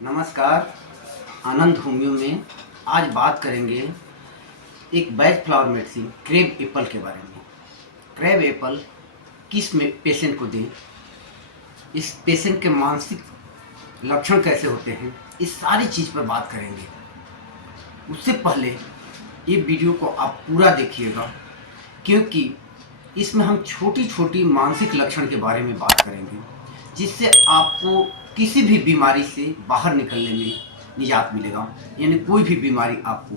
नमस्कार। आनंद होम्यो में आज बात करेंगे एक वेज फ्लावर मेडिसिन क्रेब एप्पल के बारे में। क्रेब एप्पल किस में पेशेंट को दें, इस पेशेंट के मानसिक लक्षण कैसे होते हैं, इस सारी चीज़ पर बात करेंगे। उससे पहले ये वीडियो को आप पूरा देखिएगा, क्योंकि इसमें हम छोटी छोटी मानसिक लक्षण के बारे में बात करेंगे, जिससे आपको किसी भी बीमारी से बाहर निकलने में निजात मिलेगा। यानी कोई भी बीमारी आपको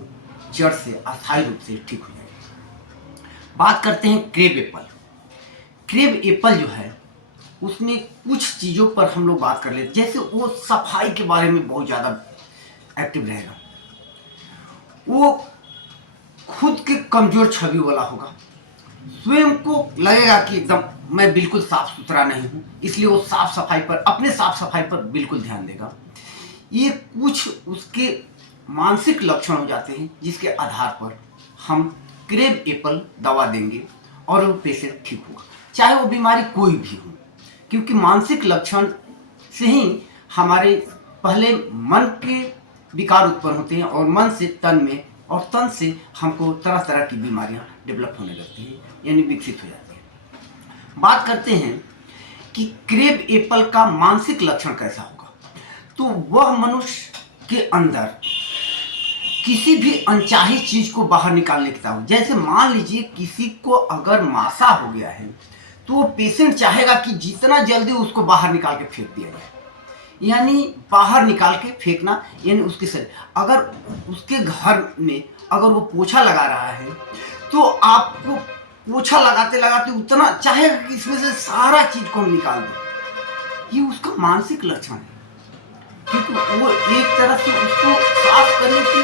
जड़ से अस्थायी रूप से ठीक हो जाएगी। बात करते हैं क्रेब एप्पल। क्रेब एप्पल जो है उसमें कुछ चीज़ों पर हम लोग बात कर लेते, जैसे वो सफाई के बारे में बहुत ज़्यादा एक्टिव रहेगा, वो खुद के कमज़ोर छवि वाला होगा, स्वयं को लगेगा कि एकदम मैं बिल्कुल साफ सुथरा नहीं हूँ, इसलिए वो साफ सफाई पर, अपने साफ सफाई पर बिल्कुल ध्यान देगा। ये कुछ उसके मानसिक लक्षण हो जाते हैं, जिसके आधार पर हम क्रेब एप्पल दवा देंगे और वो पेशेंट ठीक होगा, चाहे वो बीमारी कोई भी हो। क्योंकि मानसिक लक्षण से ही हमारे पहले मन के विकार उत्पन्न होते हैं और मन से तन में और तन से हमको तरह तरह की बीमारियां डेवलप होने लगती हैं, यानी विकसित हो जाती हैं। बात करते हैं कि क्रेब एप्पल का मानसिक लक्षण कैसा होगा। तो वह मनुष्य के अंदर किसी भी अनचाही चीज को बाहर निकालने की ताकत, जैसे मान लीजिए किसी को अगर मासा हो गया है तो वो पेशेंट चाहेगा कि जितना जल्दी उसको बाहर निकाल के फेंक दिया जाए, यानी बाहर निकाल के फेंकना। यानी उसके शरीर, अगर उसके घर में अगर वो पोछा लगा रहा है तो आपको पोछा लगाते लगाते उतना चाहेगा कि इसमें से सारा चीज को हम निकाल दें। ये उसका मानसिक लक्षण है, क्योंकि वो एक तरह से उसको साफ करने की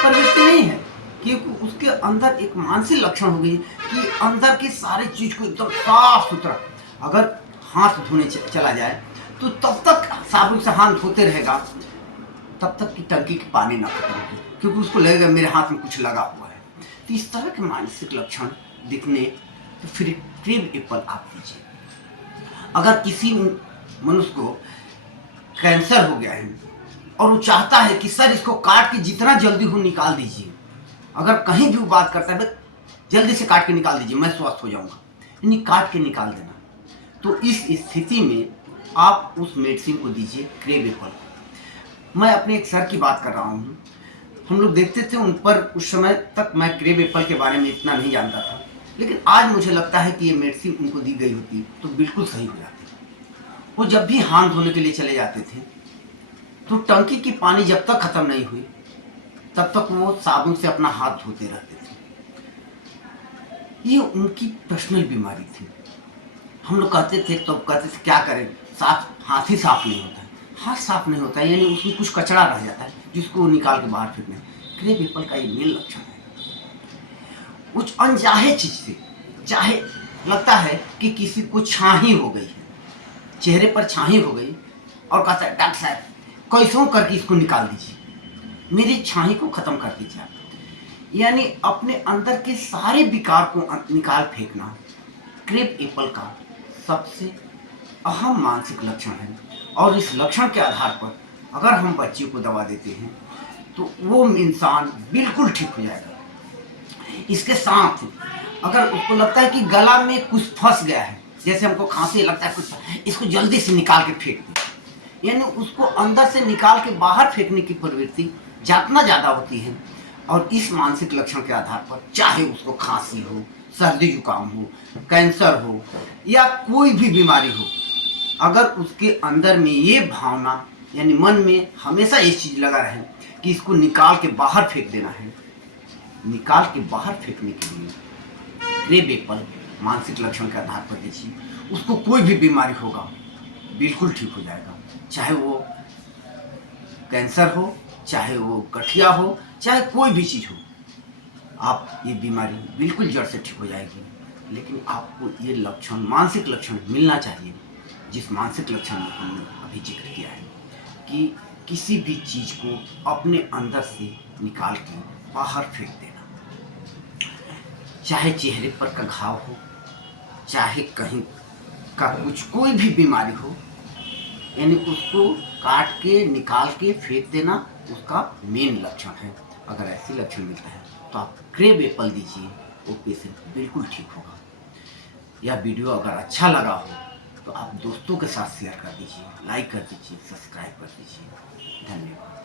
प्रवृत्ति नहीं है, क्योंकि उसके अंदर एक मानसिक लक्षण हो गई कि अंदर की सारी चीज को एकदम साफ सुथरा। अगर हाथ धोने चला जाए तो तब तक साबुन से हाथ धोते रहेगा, तब तक कि टंकी की पानी ना खत्म हो, क्योंकि उसको लगेगा मेरे हाथ में कुछ लगा हुआ है। तो इस तरह के मानसिक लक्षण दिखने तो फिर क्रेब एप्पल आप दीजिए। अगर किसी मनुष्य को कैंसर हो गया है और वो चाहता है कि सर इसको काट के जितना जल्दी हो निकाल दीजिए, अगर कहीं भी वो बात करता है जल्दी से काट के निकाल दीजिए, मैं स्वस्थ हो जाऊंगा, यानी काट के निकाल देना, तो इस स्थिति में आप उस मेडिसिन को दीजिए क्रेब एप्पल। मैं अपने एक सर की बात कर रहा हूँ, हम लोग देखते थे उन पर, उस समय तक मैं क्रेब एप्पल के बारे में इतना नहीं जानता था, लेकिन आज मुझे लगता है कि ये मेडिसिन उनको दी गई होती तो बिल्कुल सही हो जाती। वो जब भी हाथ धोने के लिए चले जाते थे तो टंकी की पानी जब तक खत्म नहीं हुई तब तक वो साबुन से अपना हाथ धोते रहते थे। ये उनकी पर्सनल बीमारी थी। हम लोग कहते थे तो कहते थे क्या करें, साफ हाथ ही साफ नहीं होता है, हाथ साफ नहीं होता है, यानी उसमें कुछ कचरा रह जाता है जिसको निकाल के बाहर फेंकना। क्रेब एप्पल का ये मेन लक्षण है। कुछ अनचाहे चीज से, चाहे लगता है कि किसी को छाही हो गई है, चेहरे पर छाही हो गई, और कहता है डॉक्टर साहब कैसों करके इसको निकाल दीजिए, मेरी छाही को खत्म कर दीजिए आप। यानी अपने अंदर के सारे विकार को निकाल फेंकना क्रेब एप्पल का सबसे अहम मानसिक लक्षण है। और इस लक्षण के आधार पर अगर हम बच्चे को दवा देते हैं तो वो इंसान बिल्कुल ठीक हो जाएगा। इसके साथ अगर उसको लगता है कि गला में कुछ फंस गया है, जैसे हमको खांसी लगता है कुछ, इसको जल्दी से निकाल के फेंक दे, यानी उसको अंदर से निकाल के बाहर फेंकने की प्रवृत्ति जितना ज़्यादा होती है। और इस मानसिक लक्षण के आधार पर चाहे उसको खांसी हो, सर्दी जुकाम हो, कैंसर हो या कोई भी बीमारी हो, अगर उसके अंदर में ये भावना, यानी मन में हमेशा ये चीज़ लगा रहे कि इसको निकाल के बाहर फेंक देना है, निकाल के बाहर फेंकने के लिए क्रेब एप्पल मानसिक लक्षण के आधार पर दीजिए। उसको कोई भी बीमारी होगा बिल्कुल ठीक हो जाएगा, चाहे वो कैंसर हो, चाहे वो गठिया हो, चाहे कोई भी चीज़ हो, आप ये बीमारी बिल्कुल जड़ से ठीक हो जाएगी। लेकिन आपको ये लक्षण, मानसिक लक्षण मिलना चाहिए, जिस मानसिक लक्षण में हमने अभी जिक्र किया है कि किसी भी चीज़ को अपने अंदर से निकाल के बाहर फेंक देना, चाहे चेहरे पर का घाव हो, चाहे कहीं का कुछ कोई भी बीमारी हो, यानी उसको काट के निकाल के फेंक देना उसका मेन लक्षण है। अगर ऐसे लक्षण मिलता है तो आप क्रेब एप्पल दीजिए, वो पेशेंट बिल्कुल ठीक होगा। यह वीडियो अगर अच्छा लगा हो तो आप दोस्तों के साथ शेयर कर दीजिए, लाइक कर दीजिए, सब्सक्राइब कर दीजिए। धन्यवाद।